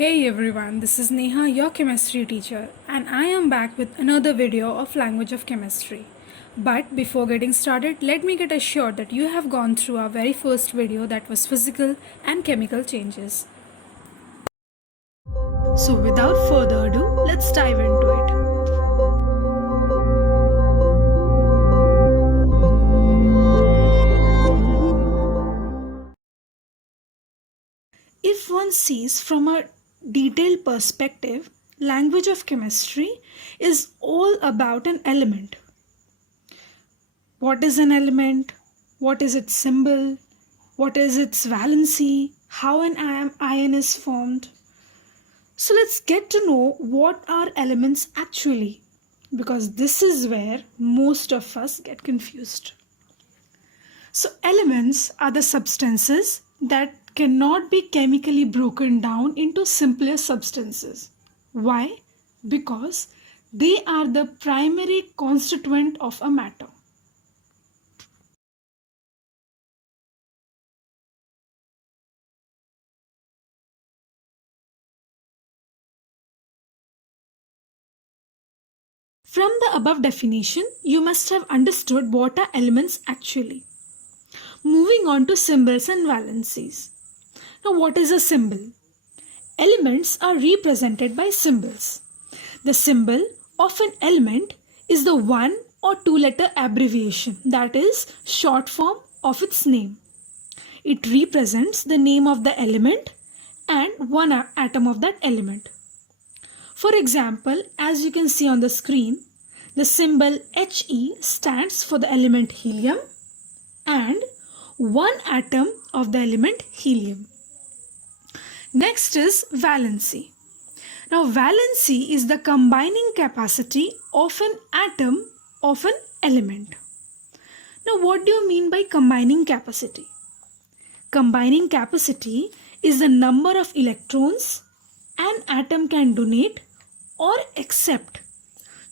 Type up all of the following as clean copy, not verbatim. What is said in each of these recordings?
Hey everyone, this is Neha, your chemistry teacher, and I am back with another video of Language of Chemistry. But before getting started, let me get assured that you have gone through our very first video that was physical and chemical changes. So without further ado, let's dive into it. If one sees from a detailed perspective, language of chemistry is all about an element. What is an element? What is its symbol? What is its valency? How an ion is formed? So let's get to know what are elements actually, because this is where most of us get confused. So elements are the substances that cannot be chemically broken down into simpler substances. Why? Because they are the primary constituent of a matter. From the above definition, you must have understood what are elements actually. Moving on to symbols and valencies. Now, what is a symbol? Elements are represented by symbols. The symbol of an element is the one or two letter abbreviation, that is, short form of its name. It represents the name of the element and one atom of that element. For example, as you can see on the screen, the symbol He stands for the element helium and one atom of the element helium. Next is valency. Now, valency is the combining capacity of an atom of an element. Now, what do you mean by combining capacity? Combining capacity is the number of electrons an atom can donate or accept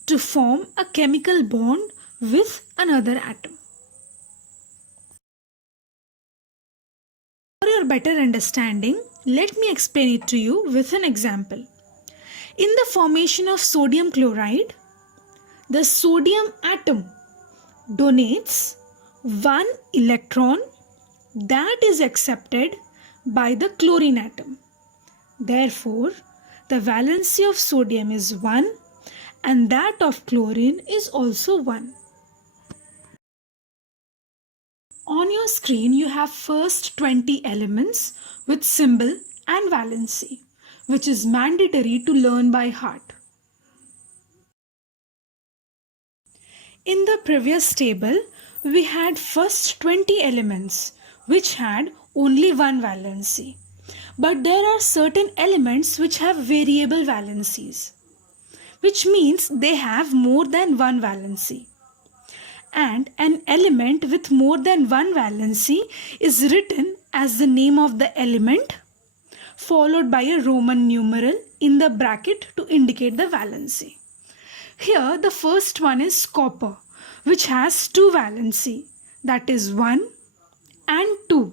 to form a chemical bond with another atom. For your better understanding, let me explain it to you with an example. In the formation of sodium chloride, the sodium atom donates one electron that is accepted by the chlorine atom. Therefore, the valency of sodium is 1 and that of chlorine is also 1. On your screen, you have first 20 elements with symbol and valency, which is mandatory to learn by heart. In the previous table, we had first 20 elements which had only one valency. But there are certain elements which have variable valencies, which means they have more than one valency. And an element with more than one valency is written as the name of the element followed by a Roman numeral in the bracket to indicate the valency. Here the first one is copper, which has two valency, that is 1 and 2.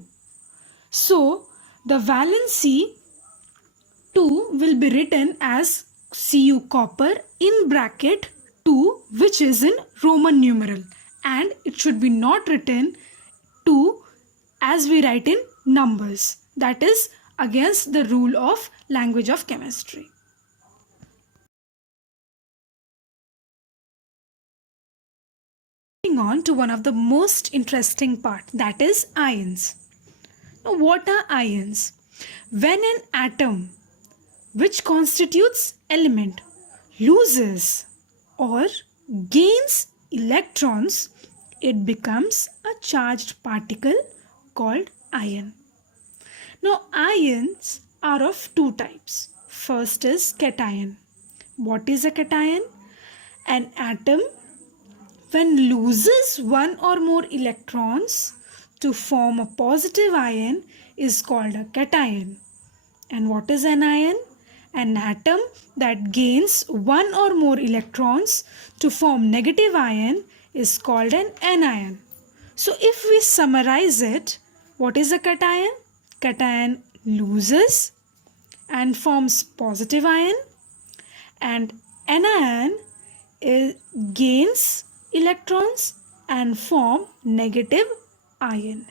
So the valency 2 will be written as Cu copper in bracket 2, which is in Roman numeral, and it should be not written 2 as we write in numbers. That is against the rule of language of chemistry. Moving on to one of the most interesting part, that is ions. Now, what are ions? When an atom which constitutes element loses or gains electrons, it becomes a charged particle called ion. Now, ions are of two types. First is cation. What is a cation? An atom when loses one or more electrons to form a positive ion is called a cation. And what is an ion? An atom that gains one or more electrons to form negative ion is called an anion. So if we summarize it, what is a cation? Cation loses and forms positive ion, and anion gains electrons and form negative ion.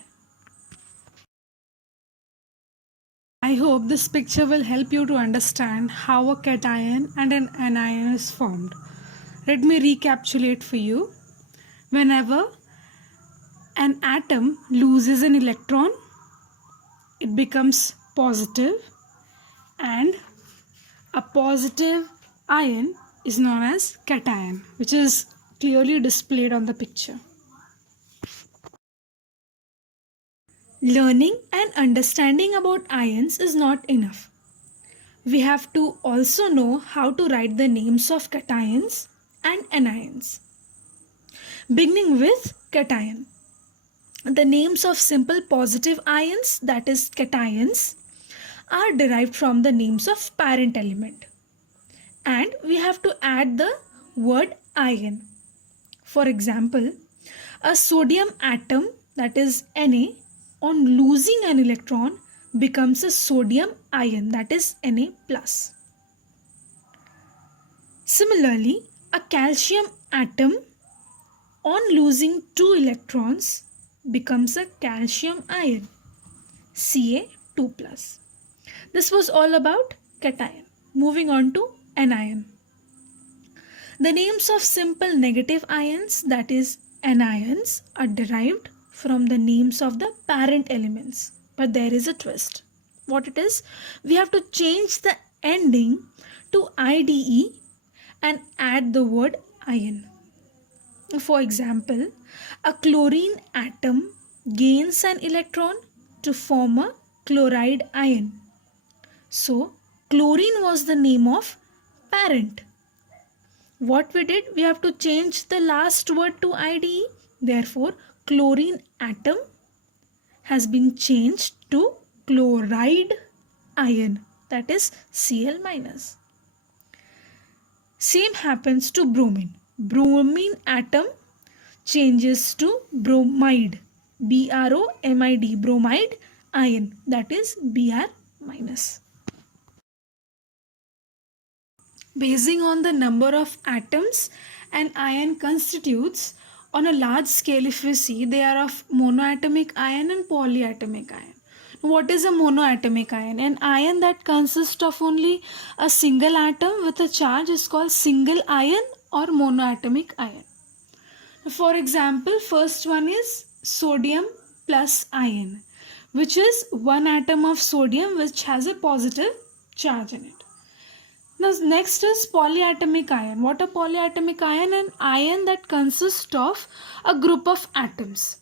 I hope this picture will help you to understand how a cation and an anion is formed. Let me recapitulate for you. Whenever an atom loses an electron, it becomes positive, and a positive ion is known as cation, which is clearly displayed on the picture. Learning and understanding about ions is not enough. We have to also know how to write the names of cations and anions. Beginning with cation. The names of simple positive ions, that is cations, are derived from the names of parent element. And we have to add the word ion. For example, a sodium atom, that is Na, on losing an electron becomes a sodium ion, that is Na plus. Similarly, a calcium atom on losing 2 electrons becomes a calcium ion, Ca2 plus. This was all about cation. Moving on to anion. The names of simple negative ions, that is anions, are derived from the names of the parent elements. But there is a twist. What it is? We have to change the ending to IDE and add the word ion. For example, a chlorine atom gains an electron to form a chloride ion. So, chlorine was the name of parent. What we did? We have to change the last word to IDE. Therefore, chlorine atom has been changed to chloride ion, that is Cl minus. Same happens to bromine. Bromine atom changes to bromide, BROMID, bromide ion, that is Br minus. Basing on the number of atoms an ion constitutes, on a large scale, if we see, they are of monoatomic ion and polyatomic ion. What is a monoatomic ion? An ion that consists of only a single atom with a charge is called single ion or monoatomic ion. For example, first one is sodium plus ion, which is one atom of sodium which has a positive charge in it. Now next is polyatomic ion. What a polyatomic ion? An ion that consists of a group of atoms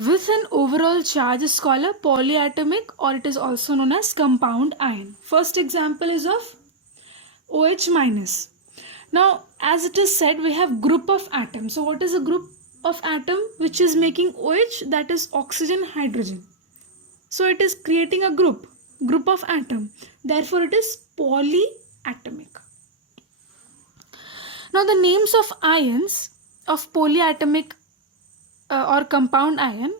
with an overall charge is called a polyatomic, or it is also known as compound ion. First example is of OH minus. Now as it is said, we have group of atoms. So what is a group of atom which is making OH? That is oxygen, hydrogen. So it is creating a group of atom. Therefore it is polyatomic. Now the names of ions of polyatomic or compound ion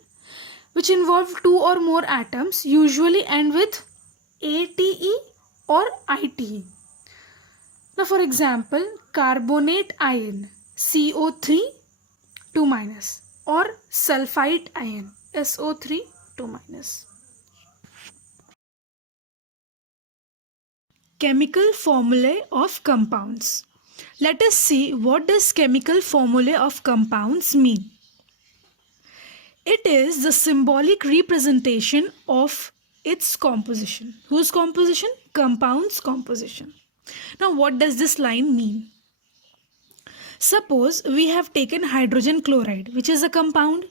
which involve two or more atoms usually end with ATE or ITE. Now for example, carbonate ion, CO3 2 minus, or sulfite ion, SO3 2 minus. Chemical formulae of compounds. Let us see what does chemical formulae of compounds mean. It is the symbolic representation of its composition. Whose composition? Compound's composition. Now what does this line mean? Suppose we have taken hydrogen chloride, which is a compound.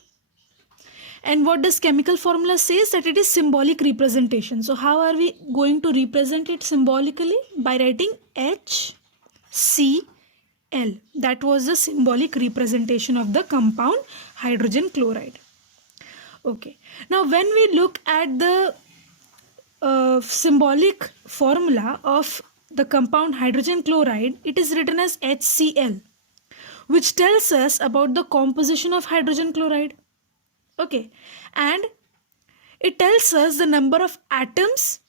And what does chemical formula says? That it is symbolic representation. So how are we going to represent it symbolically? By writing HCl. That was the symbolic representation of the compound hydrogen chloride. Okay. Now when we look at the symbolic formula of the compound hydrogen chloride, it is written as HCl, which tells us about the composition of hydrogen chloride. Okay, and it tells us the number of atoms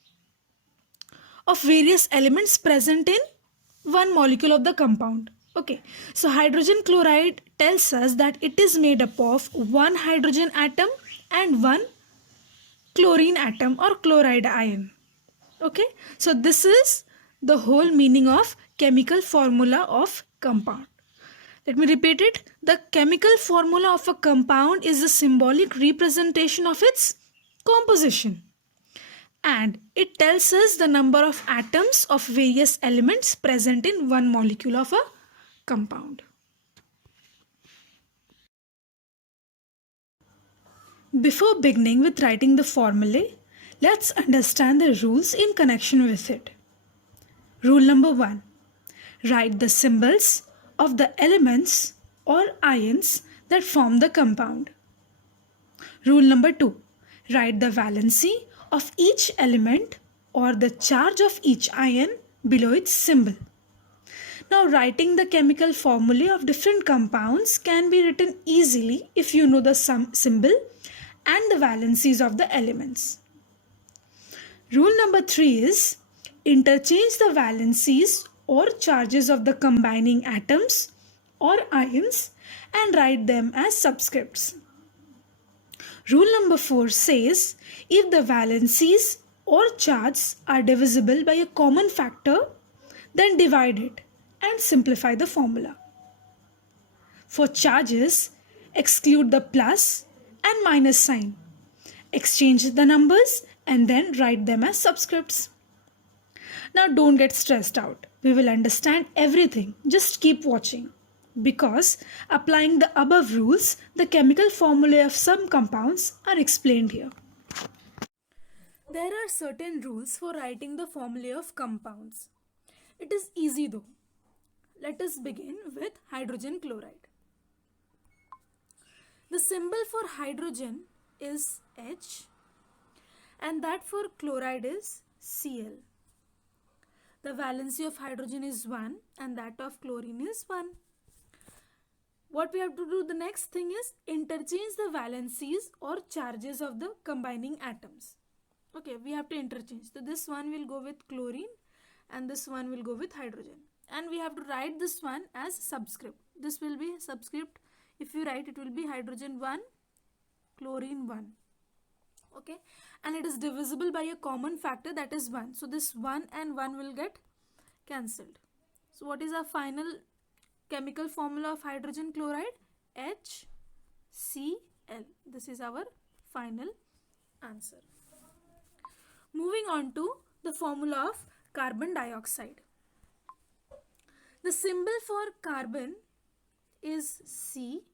of various elements present in one molecule of the compound. Okay, so hydrogen chloride tells us that it is made up of one hydrogen atom and one chlorine atom or chloride ion. Okay, so this is the whole meaning of chemical formula of compound. Let me repeat it. The chemical formula of a compound is a symbolic representation of its composition, and it tells us the number of atoms of various elements present in one molecule of a compound. Before beginning with writing the formulae, let's understand the rules in connection with it. Rule number 1. Write the symbols of the elements or ions that form the compound. Rule number 2. Write the valency of each element or the charge of each ion below its symbol. Now, writing the chemical formulae of different compounds can be written easily if you know the symbol and the valencies of the elements. Rule number 3 is interchange the valencies or charges of the combining atoms or ions and write them as subscripts. Rule number 4 says if the valencies or charges are divisible by a common factor, then divide it and simplify the formula. For charges, exclude the plus and minus sign. Exchange the numbers and then write them as subscripts. Now don't get stressed out. We will understand everything. Just keep watching. Because applying the above rules, the chemical formulae of some compounds are explained here. There are certain rules for writing the formulae of compounds. It is easy though. Let us begin with hydrogen chloride. The symbol for hydrogen is H and that for chloride is Cl. The valency of hydrogen is 1 and that of chlorine is 1. What we have to do the next thing is interchange the valencies or charges of the combining atoms. Okay, we have to interchange. So this one will go with chlorine and this one will go with hydrogen. And we have to write this one as subscript. This will be subscript. If you write, it will be hydrogen 1, chlorine 1. Okay, and it is divisible by a common factor, that is 1. So this 1 and 1 will get cancelled. So what is our final chemical formula of hydrogen chloride? HCl. This is our final answer. Moving on to the formula of carbon dioxide. The symbol for carbon is C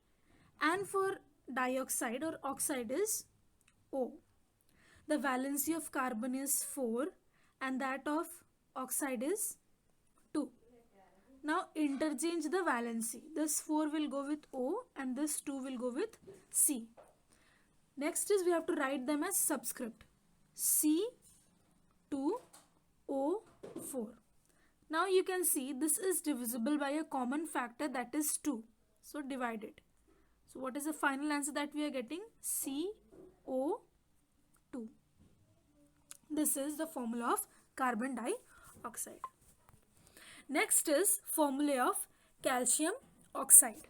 and for dioxide or oxide is O. The valency of carbon is 4 and that of oxide is 2. Now interchange the valency. This 4 will go with O and this 2 will go with C. Next is we have to write them as subscript. C2O4. Now you can see this is divisible by a common factor, that is 2. So divide it. So what is the final answer that we are getting? CO2. This is the formula of carbon dioxide. Next is formula of calcium oxide.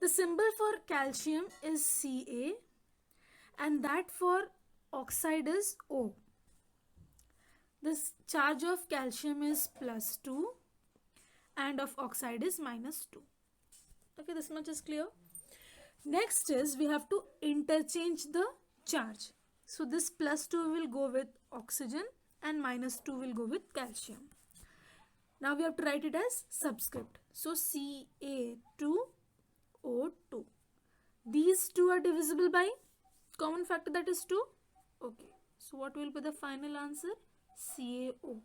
The symbol for calcium is Ca and that for oxide is O. This charge of calcium is +2 and of oxide is -2. Okay, this much is clear. Next is we have to interchange the charge. So this +2 will go with oxygen and -2 will go with calcium. Now we have to write it as subscript. So Ca2O2. These two are divisible by common factor, that is 2. Okay. So what will be the final answer? CaO.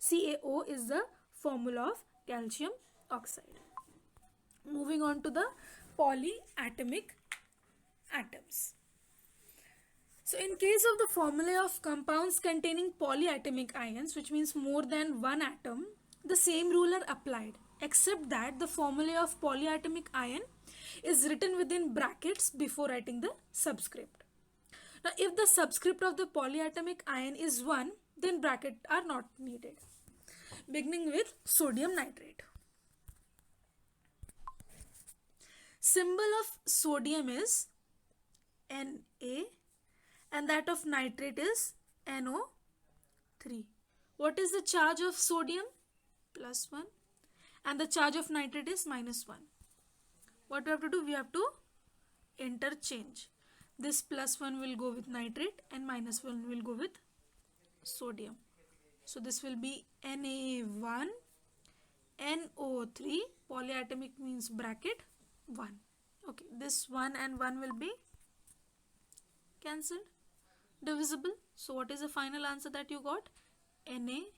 CaO is the formula of calcium oxide. Moving on to the polyatomic atoms. So in case of the formula of compounds containing polyatomic ions, which means more than one atom, the same rule are applied, except that the formula of polyatomic ion is written within brackets before writing the subscript. Now, if the subscript of the polyatomic ion is 1, then brackets are not needed. Beginning with sodium nitrate. Symbol of sodium is Na and that of nitrate is NO3. What is the charge of sodium? +1. And the charge of nitrate is -1. What we have to do? We have to interchange. This +1 will go with nitrate and -1 will go with sodium. So this will be Na1 NO3. Polyatomic means bracket 1. Okay, this 1 and 1 will be cancelled, divisible. So what is the final answer that you got? NaNO3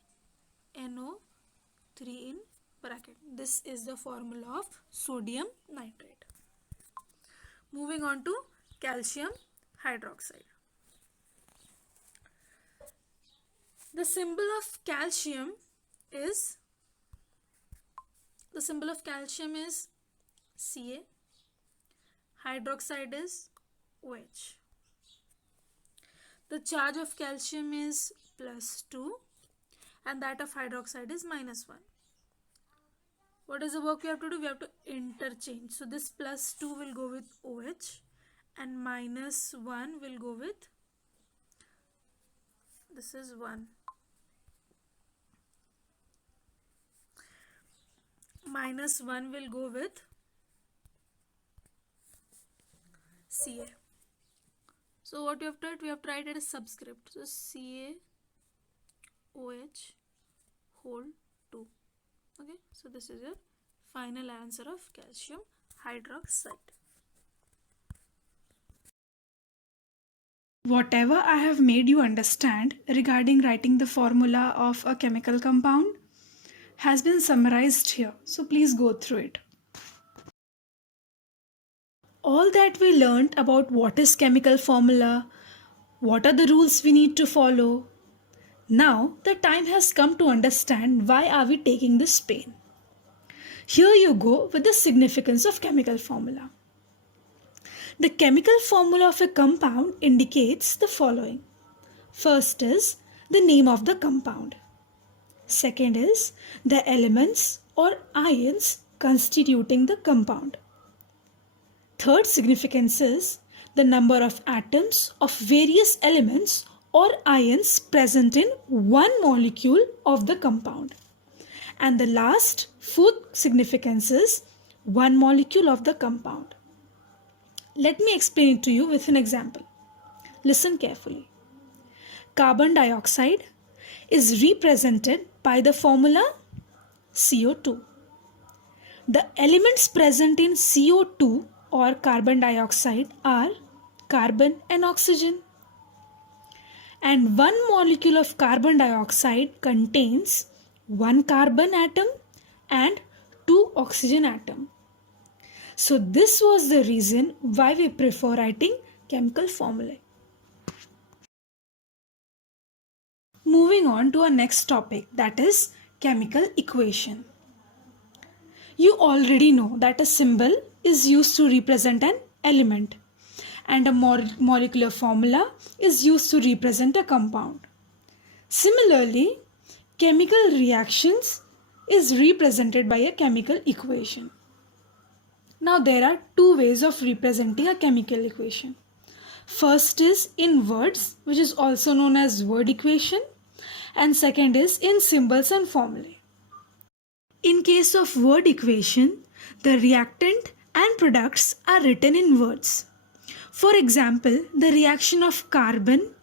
in bracket. This is the formula of sodium nitrate. Moving on to calcium hydroxide. The symbol of calcium is Ca. Hydroxide is OH. The charge of calcium is +2 and that of hydroxide is -1. What is the work we have to do? We have to interchange. So this +2 will go with OH and -1 will go with, this is 1. -1 will go with Ca. So what we have tried? We have tried it as subscript. So CaOH whole 2. Okay, so this is your final answer of calcium hydroxide. Whatever I have made you understand regarding writing the formula of a chemical compound has been summarized here. So please go through it. All that we learned about what is chemical formula, what are the rules we need to follow. Now the time has come to understand why are we taking this pain. Here you go with the significance of chemical formula. The chemical formula of a compound indicates the following. First is the name of the compound. Second is the elements or ions constituting the compound. Third significance is the number of atoms of various elements or ions present in one molecule of the compound. And the last, fourth significance is one molecule of the compound. Let me explain it to you with an example. Listen carefully. Carbon dioxide is represented by the formula CO2. The elements present in CO2 or carbon dioxide are carbon and oxygen. And one molecule of carbon dioxide contains one carbon atom and two oxygen atom. So this was the reason why we prefer writing chemical formulae. Moving on to our next topic, that is chemical equation. You already know that a symbol is used to represent an element and a molecular formula is used to represent a compound. Similarly, chemical reactions is represented by a chemical equation. Now there are two ways of representing a chemical equation. First is in words, which is also known as word equation, and second is in symbols and formulae. In case of word equation, the reactant and products are written in words. For example, the reaction of carbon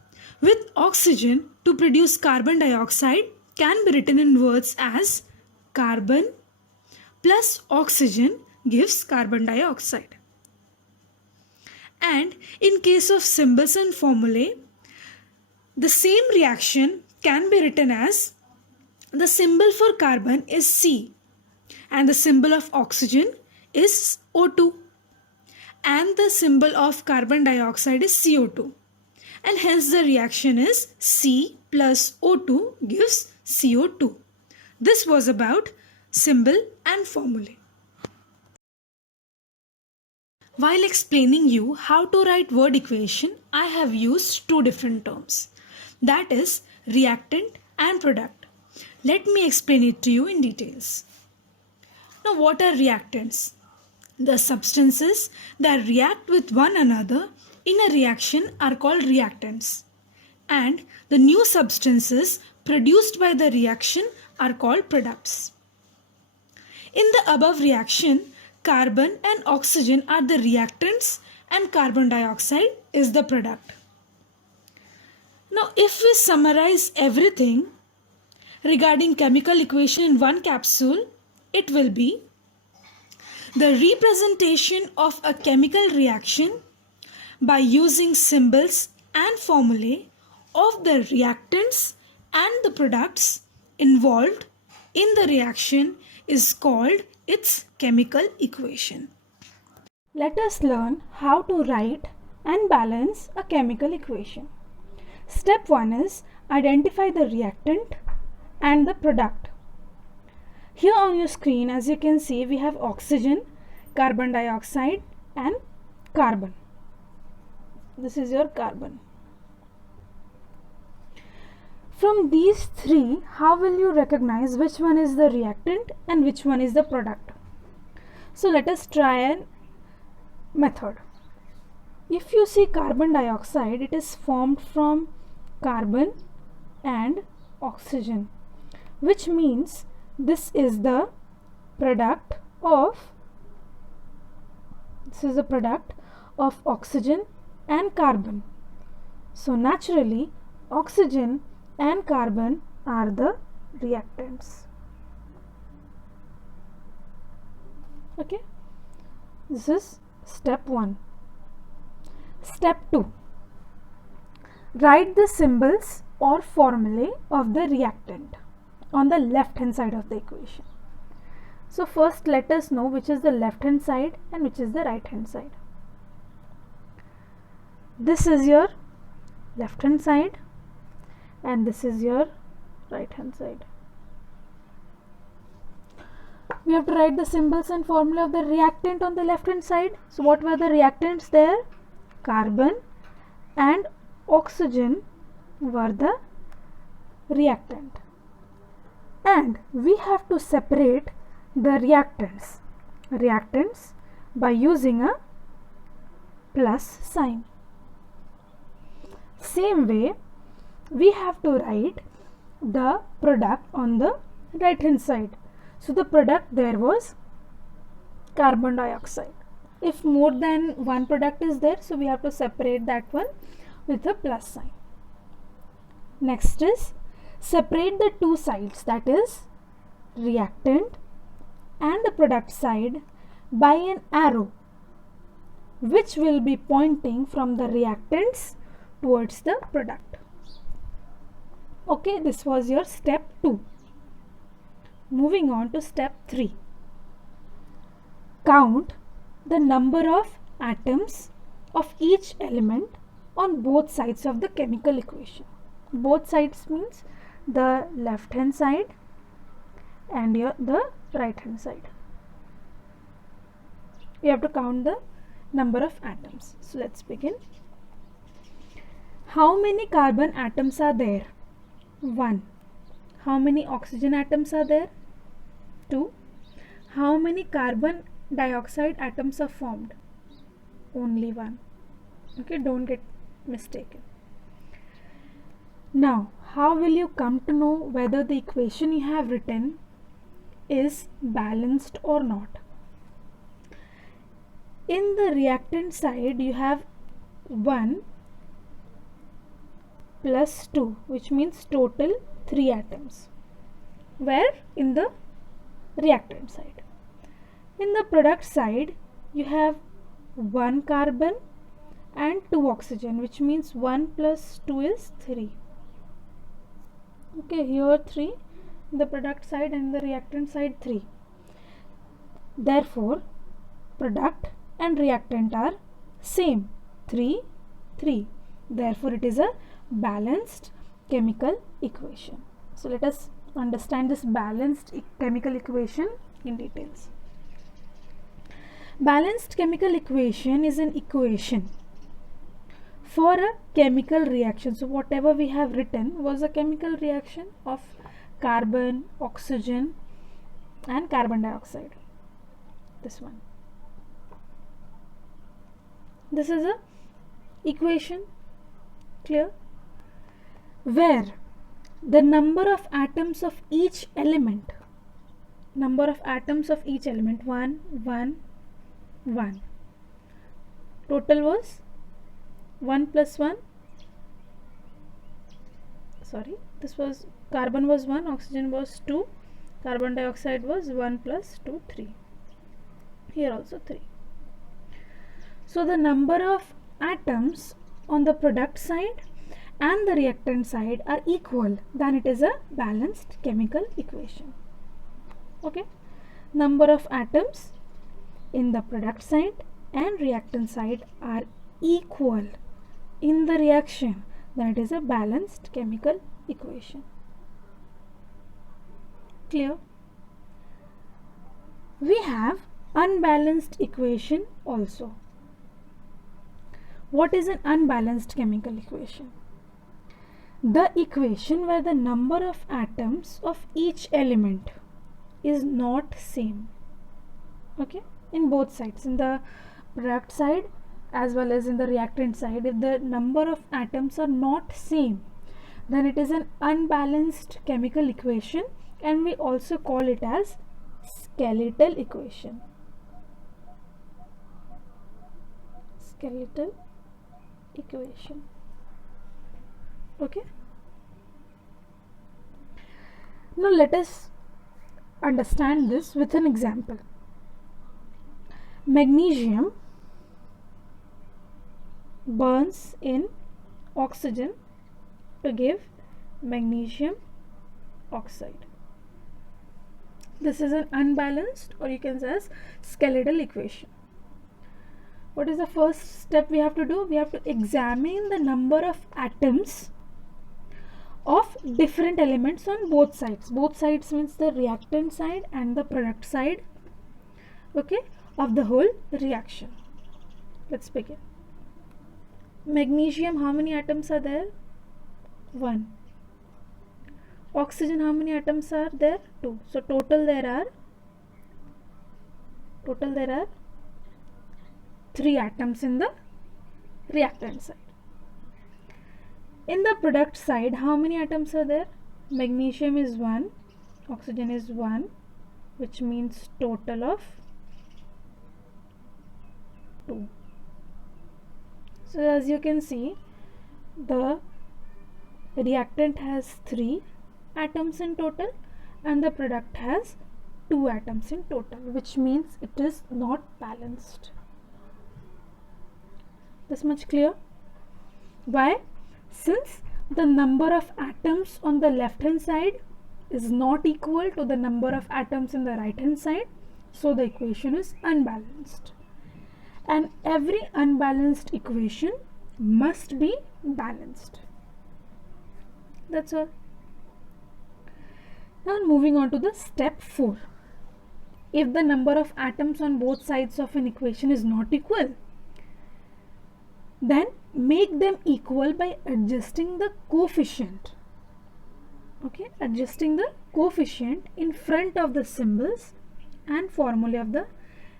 with oxygen to produce carbon dioxide can be written in words as carbon plus oxygen gives carbon dioxide. And in case of symbols and formulae, the same reaction can be written as the symbol for carbon is C and the symbol of oxygen is O2 and the symbol of carbon dioxide is CO2, and hence the reaction is C plus O2 gives CO2. This was about symbol and formulae. While explaining you how to write word equation, I have used two different terms. That is reactant and product. Let me explain it to you in details. Now, what are reactants? The substances that react with one another in a reaction are called reactants. And the new substances produced by the reaction are called products. In the above reaction, carbon and oxygen are the reactants and carbon dioxide is the product. Now, if we summarize everything regarding chemical equation in one capsule, it will be the representation of a chemical reaction by using symbols and formulae of the reactants and the products involved in the reaction is called its chemical equation. Let us learn how to write and balance a chemical equation. Step 1 is identify the reactant and the product. Here on your screen, as you can see, we have oxygen, carbon dioxide and carbon. This is your carbon. From these three, how will you recognize which one is the reactant and which one is the product? So let us try a method. If you see carbon dioxide, it is formed from carbon and oxygen, which means this is the product of oxygen and carbon. So naturally, oxygen and carbon are the reactants. Okay, this is step 1. Step 2. Write the symbols or formulae of the reactant on the left hand side of the equation. So first let us know which is the left hand side and which is the right hand side. This is your left hand side and this is your right hand side. We have to write the symbols and formula of the reactant on the left hand side. So what were the reactants there? Carbon and oxygen were the reactant. And we have to separate the reactants by using a plus sign. Same way, we have to write the product on the right hand side. So the product there was carbon dioxide. If more than one product is there, so we have to separate that one with a plus sign. Next is separate the two sides, that is reactant and the product side, by an arrow which will be pointing from the reactants towards the product. Okay, this was your step 2. Moving on to step 3. Count the number of atoms of each element on both sides of the chemical equation. Both sides means the left hand side and the right hand side. We have to count the number of atoms. So let's begin. How many carbon atoms are there? 1. How many oxygen atoms are there? 2. How many carbon dioxide atoms are formed? Only 1. Okay, don't get mistaken. Now, how will you come to know whether the equation you have written is balanced or not? In the reactant side, you have 1 plus 2, which means total 3 atoms. Where? In the reactant side. In the product side, you have 1 carbon and 2 oxygen, which means 1 plus 2 is 3. Okay, here 3, the product side and the reactant side 3. Therefore, product and reactant are same, 3, 3. Therefore, it is a balanced chemical equation. So, let us understand this balanced chemical equation in details. Balanced chemical equation is an equation for a chemical reaction. So whatever we have written was a chemical reaction of carbon, oxygen and carbon dioxide. This one. This is a equation, clear, where the number of atoms of each element, 1, 1, 1, total was 1 plus 1, sorry, this was carbon was 1, oxygen was 2, carbon dioxide was 1 plus 2, 3, here also 3. So the number of atoms on the product side and the reactant side are equal, then it is a balanced chemical equation. Okay, number of atoms in the product side and reactant side are equal in the reaction, then it is a balanced chemical equation. Clear? We have unbalanced equation also. What is an unbalanced chemical equation? The equation where the number of atoms of each element is not same. Okay, in both sides, in the product side as well as in the reactant side, if the number of atoms are not same, then it is an unbalanced chemical equation, and we also call it as skeletal equation. Skeletal equation. Okay, now let us understand this with an example. Magnesium burns in oxygen to give magnesium oxide. This is an unbalanced, or you can say as skeletal equation. What is the first step we have to do? We have to examine the number of atoms of different elements on both sides. Both sides means the reactant side and the product side, okay, of the whole reaction. Let's begin. Magnesium, how many atoms are there? 1. Oxygen, how many atoms are there? 2. So total there are 3 atoms in the reactant side. In the product side, how many atoms are there? Magnesium is 1, oxygen is 1, which means total of 2. So as you can see, the reactant has 3 atoms in total and the product has 2 atoms in total, which means it is not balanced. This much clear? Why? Since the number of atoms on the left hand side is not equal to the number of atoms in the right hand side, so the equation is unbalanced. And every unbalanced equation must be balanced. That's all. Now moving on to the step 4. If the number of atoms on both sides of an equation is not equal, then make them equal by adjusting the coefficient. Okay, adjusting the coefficient in front of the symbols and formulae of the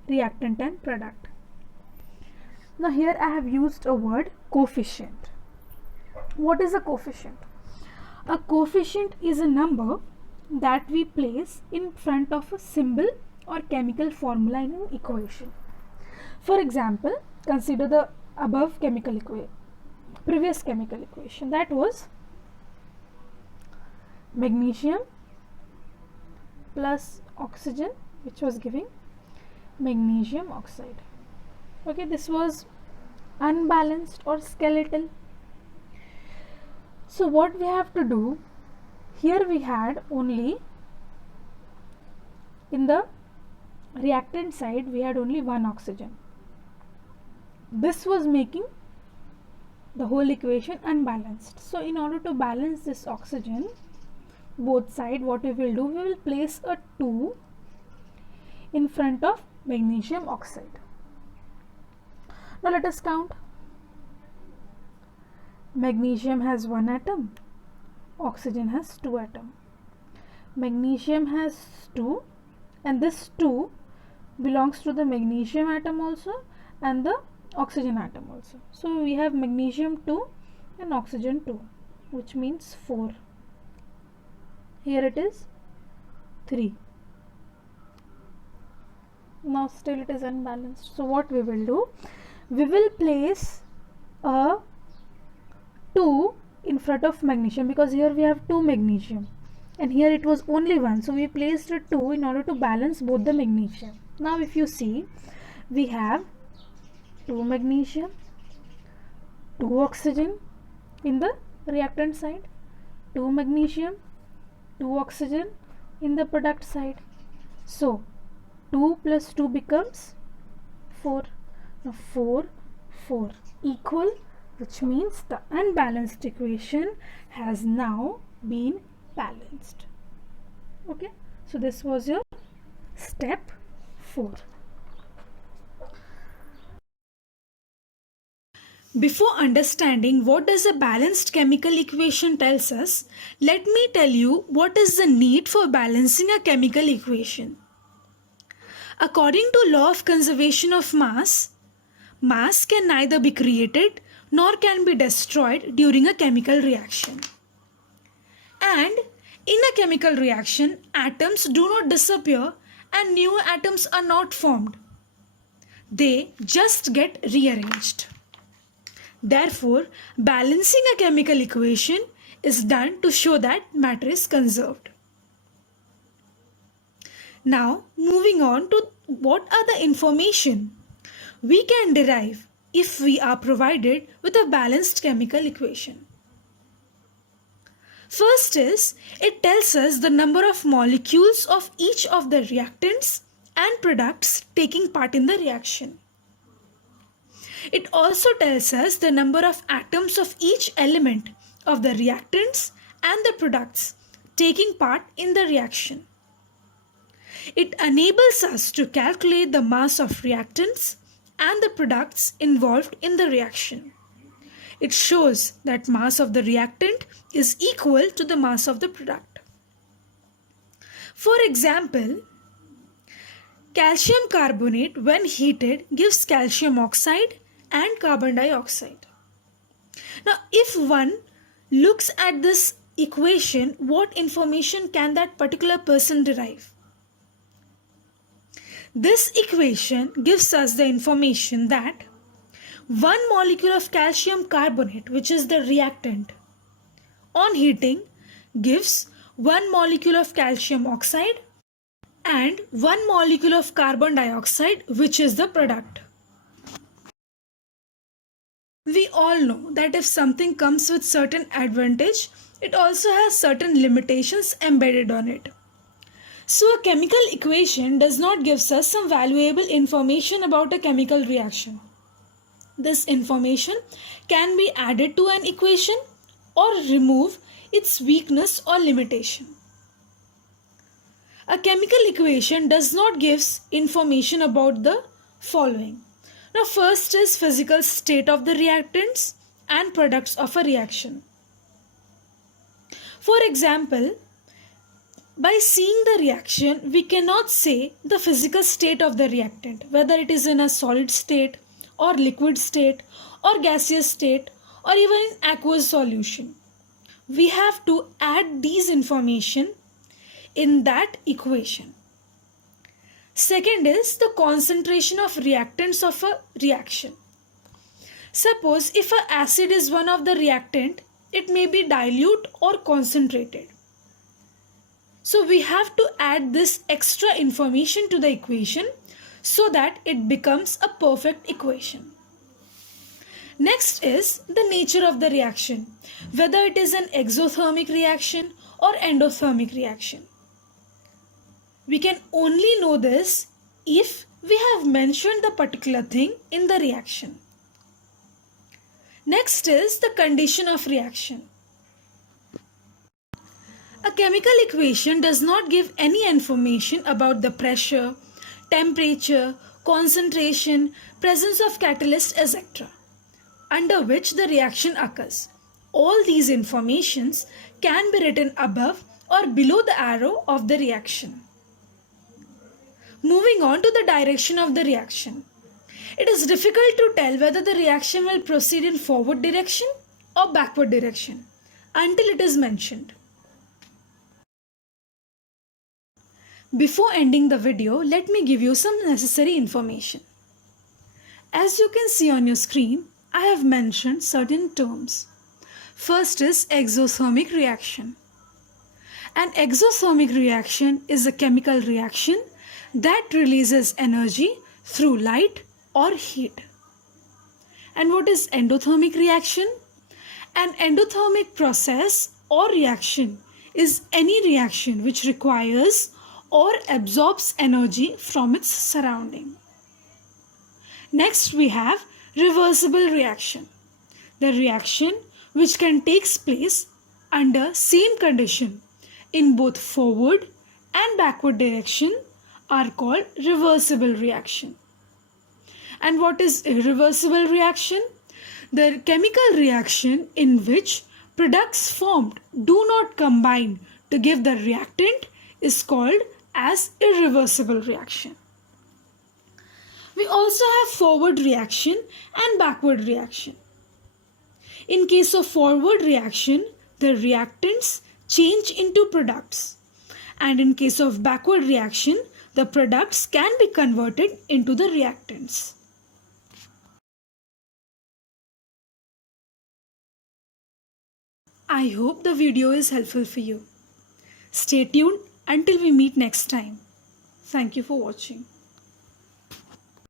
reactant and product. Now here I have used a word coefficient. What is a coefficient? A coefficient is a number that we place in front of a symbol or chemical formula in an equation. For example, consider the above previous chemical equation, that was magnesium plus oxygen, which was giving magnesium oxide. Okay, this was unbalanced or skeletal. So what we have to do, here we had only, in the reactant side we had only 1 oxygen. This was making the whole equation unbalanced. So in order to balance this oxygen both sides, what we will do, we will place a 2 in front of magnesium oxide. Now let us count. Magnesium has 1 atom, oxygen has 2 atoms. Magnesium has 2, and this 2 belongs to the magnesium atom also and the oxygen atom also. So we have magnesium 2 and oxygen 2, which means 4. Here it is 3. Now still it is unbalanced. So what we will do? We will place a 2 in front of magnesium, because here we have 2 magnesium and here it was only 1. So we placed a 2 in order to balance both the magnesium. Now if you see, we have 2 magnesium, 2 oxygen in the reactant side, 2 magnesium, 2 oxygen in the product side. So 2 plus 2 becomes 4. Now 4, 4 equal, which means the unbalanced equation has now been balanced. Okay, so this was your step 4. Before understanding what does a balanced chemical equation tells us, let me tell you what is the need for balancing a chemical equation. According to law of conservation of mass, mass can neither be created nor can be destroyed during a chemical reaction. And in a chemical reaction, atoms do not disappear and new atoms are not formed. They just get rearranged. Therefore, balancing a chemical equation is done to show that matter is conserved. Now, moving on to what are the information we can derive if we are provided with a balanced chemical equation. First is, it tells us the number of molecules of each of the reactants and products taking part in the reaction. It also tells us the number of atoms of each element of the reactants and the products taking part in the reaction. It enables us to calculate the mass of reactants and the products involved in the reaction. It shows that mass of the reactant is equal to the mass of the product. For example, calcium carbonate when heated gives calcium oxide and carbon dioxide. Now, if one looks at this equation, what information can that particular person derive? This equation gives us the information that 1 molecule of calcium carbonate, which is the reactant, on heating gives 1 molecule of calcium oxide and 1 molecule of carbon dioxide, which is the product. We all know that if something comes with certain advantage, it also has certain limitations embedded on it. So a chemical equation does not give us some valuable information about a chemical reaction. This information can be added to an equation or remove its weakness or limitation. A chemical equation does not give information about the following. Now first is physical state of the reactants and products of a reaction. For example, by seeing the reaction, we cannot say the physical state of the reactant, whether it is in a solid state or liquid state or gaseous state or even in aqueous solution. We have to add these information in that equation. Second is the concentration of reactants of a reaction. Suppose if an acid is one of the reactant, it may be dilute or concentrated. So we have to add this extra information to the equation so that it becomes a perfect equation. Next is the nature of the reaction, whether it is an exothermic reaction or endothermic reaction. We can only know this if we have mentioned the particular thing in the reaction. Next is the condition of reaction. A chemical equation does not give any information about the pressure, temperature, concentration, presence of catalyst, etc., under which the reaction occurs. All these informations can be written above or below the arrow of the reaction. Moving on to the direction of the reaction. It is difficult to tell whether the reaction will proceed in forward direction or backward direction until it is mentioned. Before ending the video, let me give you some necessary information. As you can see on your screen, I have mentioned certain terms. First is exothermic reaction. An exothermic reaction is a chemical reaction that releases energy through light or heat. And what is endothermic reaction? An endothermic process or reaction is any reaction which requires or absorbs energy from its surrounding. Next we have reversible reaction. The reaction which can take place under same condition in both forward and backward direction are called reversible reaction. And what is irreversible reaction? The chemical reaction in which products formed do not combine to give the reactant is called as irreversible reaction. We also have forward reaction and backward reaction. In case of forward reaction, the reactants change into products. And in case of backward reaction, the products can be converted into the reactants. I hope the video is helpful for you. Stay tuned until we meet next time. Thank you for watching.